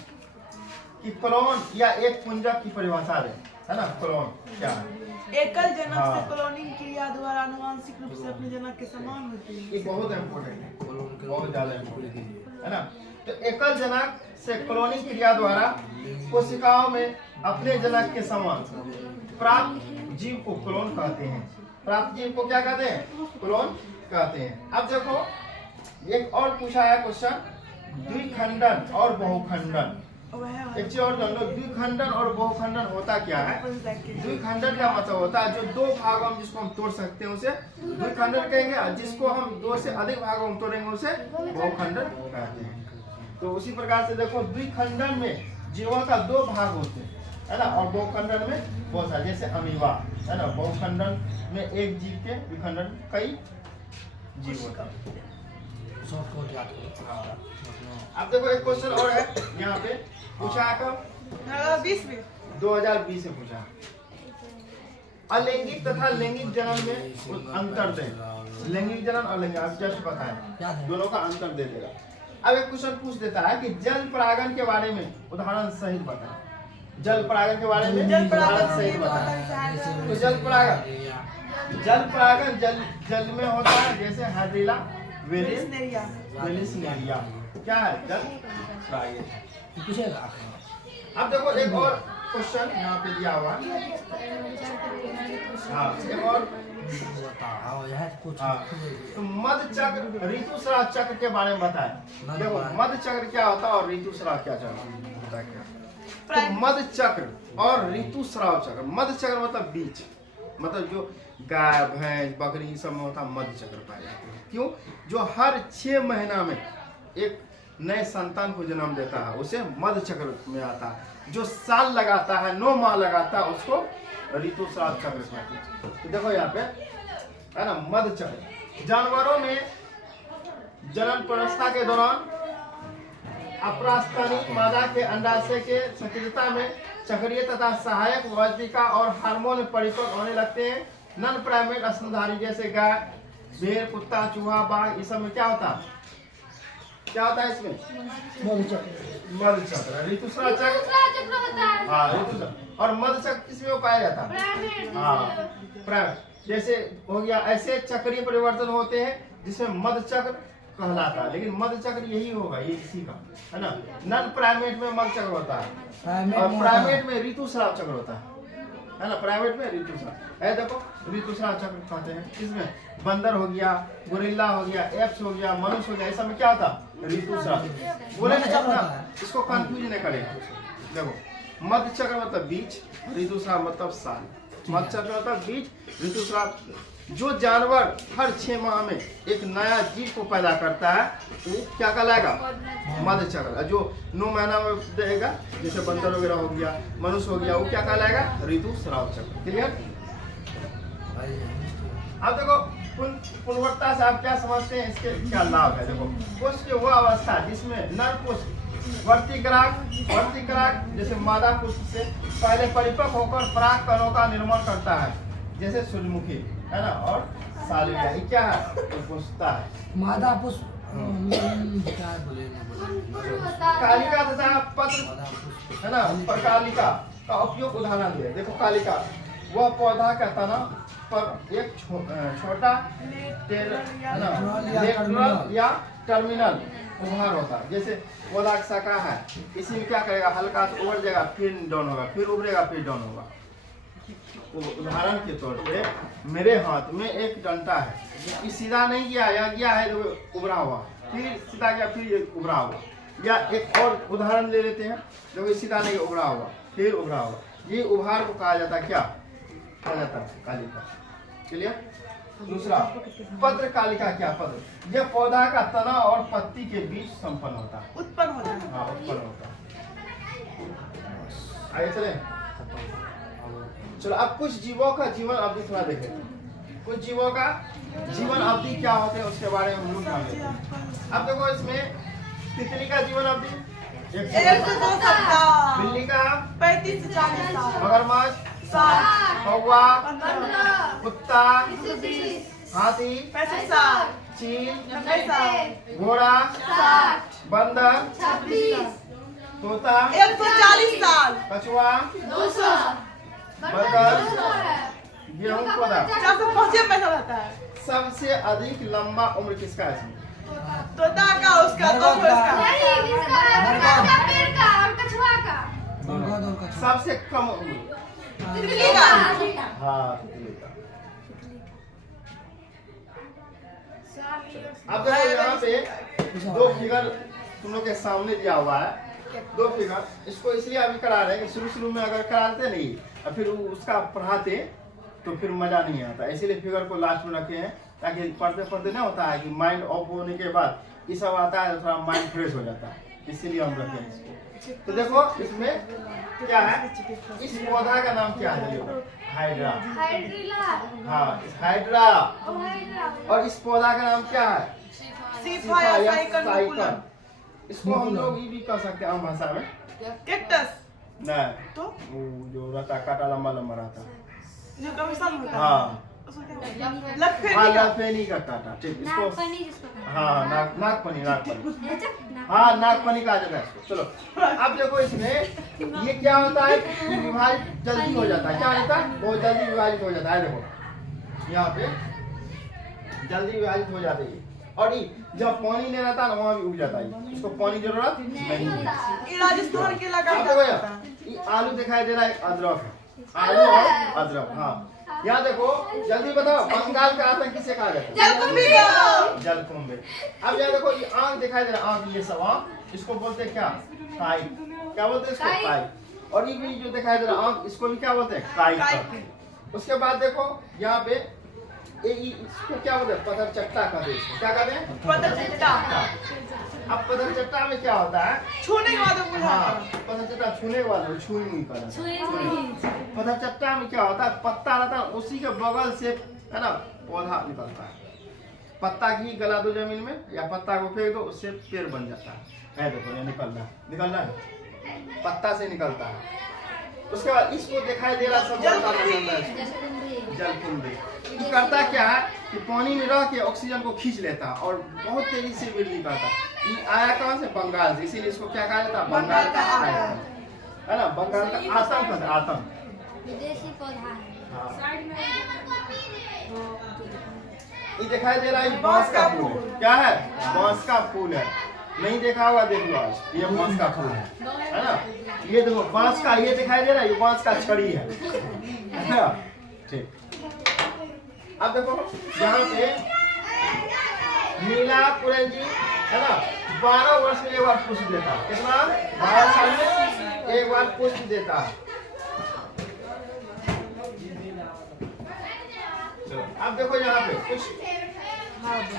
कि क्लोन या एक पुंजक की परिभाषा दे, है ना? क्लोन क्या है? एकल जनक से क्लोनिंग क्रिया द्वारा आनुवांशिक रूप से अपने जनक के समान होती है। ये बहुत इम्पोर्टेंट है, बहुत ज्यादा इम्पोर्टेंट है ना? तो एकल जनक से क्लोनिंग क्रिया द्वारा कोशिकाओं में अपने जनक के समान प्राप्त जीव को क्लोन कहते हैं। प्राप्त जीव को क्या कहते हैं? क्लोन कहते हैं। अब देखो एक और पूछा है क्वेश्चन, द्विखंडन और बहुखंडन। एक चीज और जान लो, द्विखंडन और बहुखंडन होता क्या है? द्विखंडन का मतलब होता है जो 2 भागों में जिसको हम तोड़ सकते हैं उसे द्विखंडन कहेंगे, और जिसको हम 2 से अधिक भागों में तोड़ेंगे उसे बहुखंडन कहते हैं। तो उसी प्रकार से देखो, द्विखंडन में जीवों का 2 भाग होते हैं, है ना, और बहुखंडन में बहुत सारे, जैसे अमीबा, है ना, बहुखंडन में एक जीव के, द्विखंडन कई जीव होते हैं। अब देखो एक क्वेश्चन और है यहाँ पे पूछा है कब? 2020 में पूछा। अलैंगिक तथा लैंगिक जनन में अंतर दें। लैंगिक जनन और लैंगिक, आप जस्ट बताएं, दोनों का अंतर दे देगा। अब एक क्वेश्चन पूछ देता है कि जल परागन के बारे में उदाहरण सहित बताएं। जल परागन के बारे में उदाहरण सहित बताएं। तो जल परागन जल में होता है, जैसे हाइड्रिला वेलिसनेरिया क्या है? जल परागन। अब देखो एक और क्वेश्चन यहाँ पे दिया हुआ है। हाँ, एक और तो मध्य चक्र ऋतुस्राव चक्र के बारे में बताएं। देखो मध्य चक्र क्या होता है और ऋतुस्राव क्या होता है? तो मध्य चक्र और ऋतुस्राव चक्र। मध्य चक्र मतलब बीच, मतलब जो गाय भैंस बकरी सब में होता है, मध्य चक्र पाया जाता है। क्यों? जो हर 6 महीना में एक नए संतान को जन्म देता है उसे मध्य चक्र में आता है। जो साल लगाता है, 9 माह लगाता है, उसको ऋतुस्राव चक्र कहते हैं। तो देखो यहाँ पे, है ना, मध्य चक्र। जानवरों में जन्म प्रावस्था के दौरान अपरास्तनिक मादा के अंडाशय के सक्रियता में चक्रीय तथा सहायक वाटिका और हार्मोन परिपक्व होने लगते हैं। नन प्राइमेट स्तनधारी जैसे गाय, भेड़, कुत्ता, चूहा, बाघ, इस सब में क्या होता है? क्या होता है इसमें? मध्य चक्र, ऋतुस्राव चक्र। हाँ, ऋतुस्राव। और मध्य चक्र किसमें पाया जाता है? हाँ, प्राइमेट। जैसे हो गया, ऐसे चक्रीय परिवर्तन होते हैं जिसमें मध्य चक्र कहलाता है, लेकिन मध्य चक्र यही होगा, ये इसी का, है ना। नन प्राइमेट में मध्य चक्र होता है और प्राइमेट में ऋतुस्राव चक्र होता है ना। प्राइवेट में ऋतुस्राव है, देखो ऋतुस्राव चक्र कहते हैं। इसमें बंदर हो गया, गोरिल्ला हो गया, एप्स हो गया, मनुष्य हो गया, ऐसा में क्या होता? ऋतुस्राव। बोले ना, इसको कंफ्यूज नहीं करेगा। देखो मध्य चक्र मतलब बीच, ऋतुस्राव मतलब साल। मध्य चक्र मतलब बीच, ऋतुस्राव। जो जानवर हर 6 माह में एक नया जीव को पैदा करता है वो क्या कहलाएगा? मध्य चक्र। जो 9 महीना में देगा, जैसे बंदर वगैरह हो गया, मनुष्य हो गया, वो क्या कहलाएगा? ऋतुस्राव चक्र। क्लियर? अब देखो पुनवत्ता से आप क्या समझते हैं, इसके क्या लाभ है? देखो पुष्प वो अवस्था जिसमें नर पुष्प वर्तिग्राक जैसे मादा पुष्प से पहले परिपक्व होकर पराग कणों का निर्माण करता है। जैसे सूरजमुखी है ना, और सालिका, ये क्या है? तो पुष्पता है। मादा पुष्प क्या बोले कालिका तथा पत्र मादा पुष्प है ना, पर कालिका का उपयोग उदाहरण दिया। देखो कालिका वह पौधा का तना पर एक छोटा है ना, लेटरल या टर्मिनल उभार होता है। जैसे पौधा की शाखा है, इसी में क्या करेगा, हल्का सा उभर जाएगा, फिर डाउन होगा, फिर उभरेगा, फिर डाउन होगा। तो उदाहरण के तौर पे मेरे हाथ में एक डंडा है, ये सीधा नहीं गया, या गया है तो उभरा हुआ, फिर सीधा गया, फिर ये उभरा हुआ। या एक और उदाहरण ले लेते हैं, जो सीधा नहीं उभरा हुआ, फिर उभरा हुआ। ये उभार को कहा जाता है, क्या कहा जाता है? कालिका। क्लियर? दूसरा पत्र कालिका, क्या पत्र? यह पौधा का तना और पत्ती के बीच संपन्न होता है, उत्पन्न होता है। हाँ उत्पन्न होता है। आगे चले, चलो अब कुछ जीवों का जीवन अवधि थोड़ा देखें। कुछ जीवों का जीवन अवधि क्या होते हैं उसके बारे में हम लोग जानेंगे। अब देखो इसमें तितली का जीवन अवधि 1 से 2 सप्ताह, बिल्ली का 35 से 40 साल, मगरमच्छ 60, कौवा 15, कुत्ता हाथी 65 साल, चील 90 साल, घोड़ा बंदर तोता 140 साल, कछुआ गेहूं पौधा। 450 पैसा रहता है। सबसे अधिक लंबा उम्र किसका है इसमें? तोता का, उसका, दोनों इसका। बरगद और कछुआ सबसे कम उम्र? तितली का। हाँ तितली का। अब देखो यहाँ पे 2 फिगर तुम लोग के सामने दिया हुआ है, 2 फिगर। इसको इसलिए अभी करा रहे हैं कि शुरू में अगर कराते नहीं और फिर उसका पढ़ाते तो फिर मजा नहीं आता, इसीलिए फिगर को लास्ट में रखे हैं, ताकि पढ़ते ना होता है कि माइंड ऑफ होने के बाद ये सब आता है तो थोड़ा माइंड फ्रेश हो जाता है, इसीलिए हम रखे हैं इसको। तो देखो इसमें क्या है, इस पौधा का नाम क्या है? हाइड्रा। हाँ हाइड्रा। और इस पौधा का नाम क्या है? सीफा या साइकन। इसको हम लोग ये भी कह सकते हैं आम भाषा में कैक्टस। नहीं, तो वो जो रहता काटा लंबा लंबा रहता है, जो कमीशन होता है। हाँ उसको क्या बोलते हैं? लखफेनी हाँ का। लखफेनी का काटा, ठीक इसको। हाँ नागफनी हाँ नागफनी कहा जाता है इसको। चलो अब देखो इसमें ये क्या होता है, विभाजित जल्दी हो जाता है। क्या होता है? बहुत जल्दी विभाजित हो जाता है। देखो यहाँ पे जल्दी विभाजित हो जाती है, और ये जब पानी नहीं रहता ना वहाँ भी उग जाता है, इसको पानी जरूरत नहीं है। ये राजस्थान के इलाका अब का देखो होता है। ये आलू दिखाई दे रहा है, अदरक है, आलू और अदरक। हाँ यहाँ देखो जल्दी बताओ, बंगाल का आतंक किसे कहा जाता है? जलकुंभी। अब यहाँ देखो ये आंख दिखाई दे रहा है, आंख, ये सब आंख, इसको बोलते हैं क्या? काई। क्या बोलते हैं इसको? काई। और ये भी जो दिखाई दे रहा है आंख, इसको भी क्या बोलते हैं? काई। उसके बाद देखो यहाँ पे इसको क्या बोलते हैं? पत्थर चट्टा कहते हैं इसको। क्या कहते हैं? पत्थर चट्टा। अब पत्थर चट्टा में क्या होता है? छूने के बाद वो हाँ बुझाता है। पत्थर चट्टा छूने वाला, छुई नहीं करता। पत्थर चट्टा में क्या होता है? पत्ता रहता है, उसी के बगल से है ना पौधा निकलता है। पत्ता की गला दो जमीन में या पत्ता को फेंक दो, उससे पेड़ बन जाता है। देखो ये निकल रहा है, पत्ता से निकलता है। उसके बाद इसको दिखाई दे रहा सब जलकुंभी। ये करता क्या है कि पानी में रह के ऑक्सीजन को खींच लेता है और बहुत तेजी से वृद्धि करता है। ये आया कहाँ से? बंगाल से, इसीलिए इसको क्या कहा जाता है? बंगाल का आया है ना, बंगाल का आतंक है, आतंक। विदेशी पौधा है। ये दिखाई दे रहा है बांस का फूल है। क्या है? बांस का फूल है। नहीं देखा होगा, देख लो आज, ये बांस का फूल है ना। ये देखो बांस का, ये दिखाई दे रहा है, ये बांस का छड़ी है ना। ठीक, अब देखो यहाँ पे नीला पुरंजी है ना, 12 वर्ष में एक बार पुष्प देता है। कितना? 12 साल में एक बार पुष्प देता है। चलो अब देखो यहाँ पे कुछ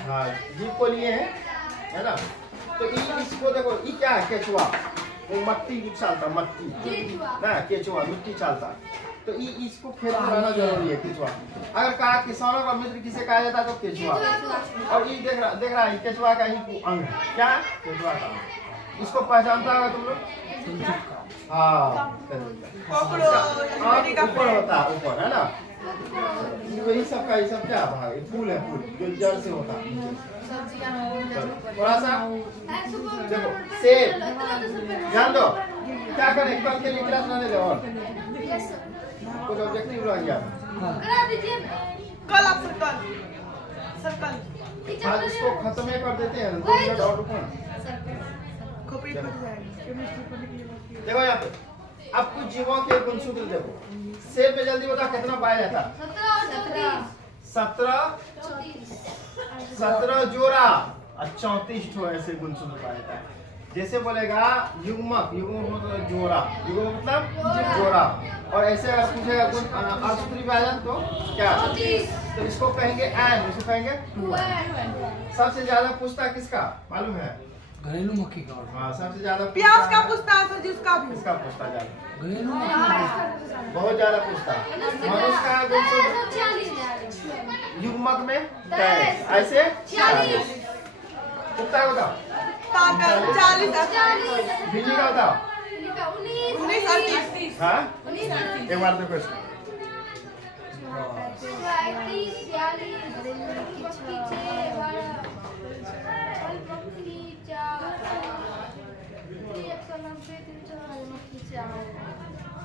हाँ जीप को लिए हैं है ना। तो इसको देखो, ये क्या है? केचुआ। वो मट्टी चालता, मट्टी ना, केचुआ मिट्टी चालता। तो इसको खेत में रहना जरूरी है, केचुआ। अगर कहा किसानों का मित्र किसे कहा जाता है तो केचुआ। और ये देख रहा है केचुआ का ही अंग है। क्या? केचुआ का अंग। इसको पहचानता होगा तुम लोग? हाँ ऊपर होता है, ऊपर है ना, वही सबका ये सब क्या भाग है? फूल है, फूल जो जड़ से होता है। थोड़ा सा देखो सेब, ध्यान दो क्या करें, कल के लिए क्लास लाने दो और कुछ ऑब्जेक्टिव रह गया। कल आप सर्कल आज इसको खत्म ही कर देते हैं, 2 मिनट और रुको ना। खोपड़ी फट जाएगी केमिस्ट्री पढ़ने के लिए बाकी है। देखो यहाँ पे अब कुछ जीवों के गुणसूत्र देखो। सेब में जल्दी बता कितना पाया जाता? 17 जोड़ा और 34 ठो ऐसे गुणसूत्र पाया जाता है। जैसे बोलेगा युग्मक, युग्मक मतलब जोड़ा, युग्मक मतलब जोड़ा। और ऐसे अगर पूछेगा अर्थसूत्री विभाजन तो क्या? तो इसको कहेंगे एन, इसको कहेंगे 2n। सबसे ज्यादा पूछता किसका मालूम है? घरेलू मक्खी का। हाँ, सबसे ज्यादा प्याज का पूछता है सर जी, उसका भी इसका पूछता ज्यादा, घरेलू मक्खी बहुत ज्यादा पूछता। मनुष्य का गुणसूत्र युग्मक में 23, ऐसे 40। कुत्ता का बताओ? 40 बिल्ली का बताओ? 19 38 हाँ, एक बार देखो इसको।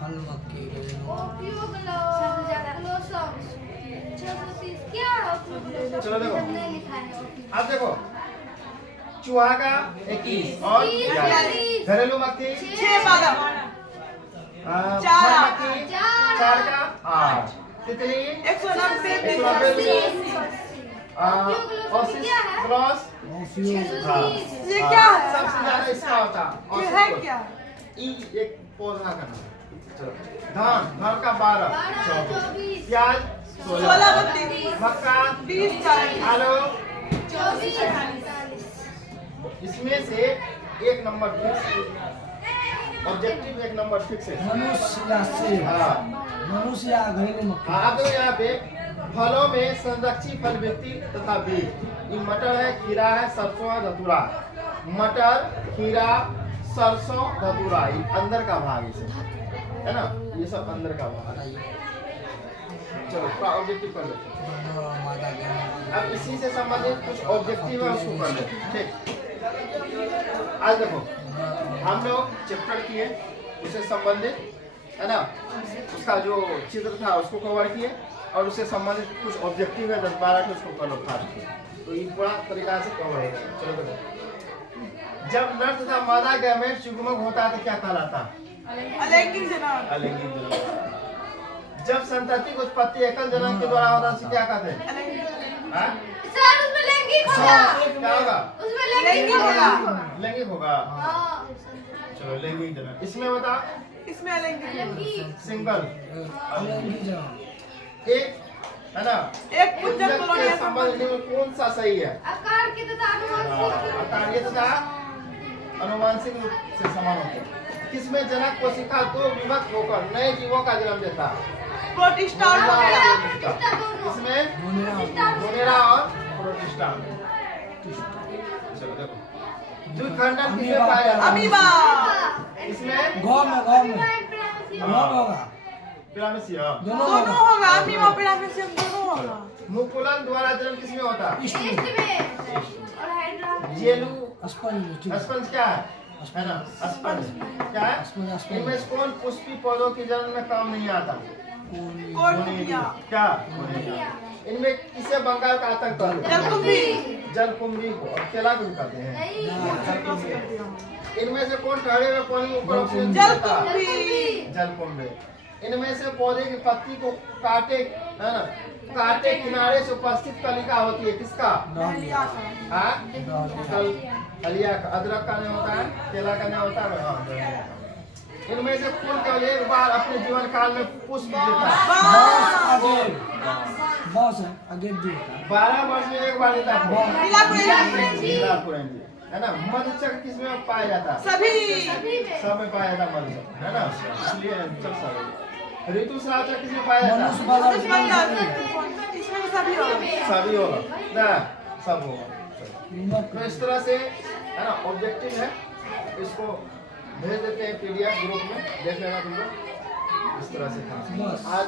फल मक्खी घरेलू चलो देखो, अब देखो चूहा का 21 और 42, घरेलू मक्खी 6 12 फल मक्खी 4 का 8, तितली 190 ऑसिस क्रॉस। हाँ, ये क्या है? सबसे ज्यादा इसका होता ये है क्या? एक पौधा का नाम। चलो धान, धान का 12 24, प्याज 16 32 मक्का 20 40 आलू 24। इसमें से एक नंबर फिक्स, ऑब्जेक्टिव एक नंबर फिक्स है। मनुष्य या सेब, हाँ मनुष्य या घरेलू मक्खी। आप देखो यहाँ पे फलों में संरक्षी फल व्यक्ति तथा बीज। ये मटर है, खीरा है, सरसों है, धतूरा। मटर, खीरा, सरसों, धतूरा, ये अंदर का भाग है ना, ये सब अंदर का भाग है। चलो थोड़ा ऑब्जेक्टिव कर लेते हैं। मादा गेहूं। अब इसी से संबंधित कुछ ऑब्जेक्टिव है, उसको कर लेते हैं। ठीक, आज देखो हम लोग चैप्टर किए, उससे संबंधित है ना, उसका जो चित्र था उसको कवर किए, और उससे संबंधित कुछ ऑब्जेक्टिव है 10-12 के, उसको कर लो फास्ट। तो ये पूरा तरीका से कवर हो गया। चलो देखो, जब नर तथा मादा गैमेट युग्मक होता है तो क्या कहलाता है? अलैंगिक जनन। अलैंगिक जनन। जब संतति की उत्पत्ति एकल जनन के द्वारा होता है तो क्या कहते हैं? हाँ? क्या होगा? लैंगिक होगा। लैंगिक होगा। चलो लैंगिक जनन। इसमें बता, इसमें अलैंगिक सिंगल अलैंगिक जनन। एक है ना, एक पुंजक कॉलोनी के संबंध में कौन सा सही है? आकार्य तथा अनुवांशिक रूप से समान होते हैं। किसमें जनक कोशिका 2 विभक्त होकर नए जीवों का जन्म देता है? प्रोटिस्टान इसमें मोनेरा और प्रोटिस्टान। चलो देखो, द्विखंडन किसमें पाया जाता है? अमीबा इसमें गौ में होगा। पिरामिसियम। दोनों होगा। अमीबा पिरामिसियम दोनों होगा। मुकुलन द्वारा जन्म किसमें होता है? Stool जेलू sponge. स्पंज क्या है ना, स्पंज क्या है? इनमें से कौन पुष्पी पौधों की जन्म में काम नहीं आता? कोर्निया क्या? इनमें किसे बंगाल का आतंक कहते हैं? जलकुंभी जलकुंभी को। और केला को भी कहते हैं जलकुंभी। इनमें से कौन ठहरे हुए पानी ऊपर ऑक्सीजन देता है? जलकुंभी। इनमें से पौधे की पत्ती को काटे है ना, काटे किनारे से उपस्थित कलिका होती है किसका? हाँ? हलिया का। अदरक का नहीं होता है, केला का नहीं होता है। इनमें से कौन केवल एक बार अपने जीवन काल में पुष्प देता है? 12 वर्ष में एक बार देता है। है ना। मधुचक्र किसमें पाया जाता है? सभी सब में पाया जाता है मधुचक्र, है ना, इसलिए चल सब। ऋतुस्राव चक्र किसमें पाया जाता है? इसमें सभी होगा। सभी होगा ना, सब होगा। तो इस तरह से है ना ऑब्जेक्टिव है, इसको भेज देते हैं PDF ग्रुप में, देख लेना तुम लोग। इस तरह से था आज।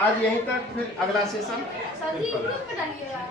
आज यहीं तक, फिर अगला सेशन सभी फिर कल। ग्रुप में डालिएगा।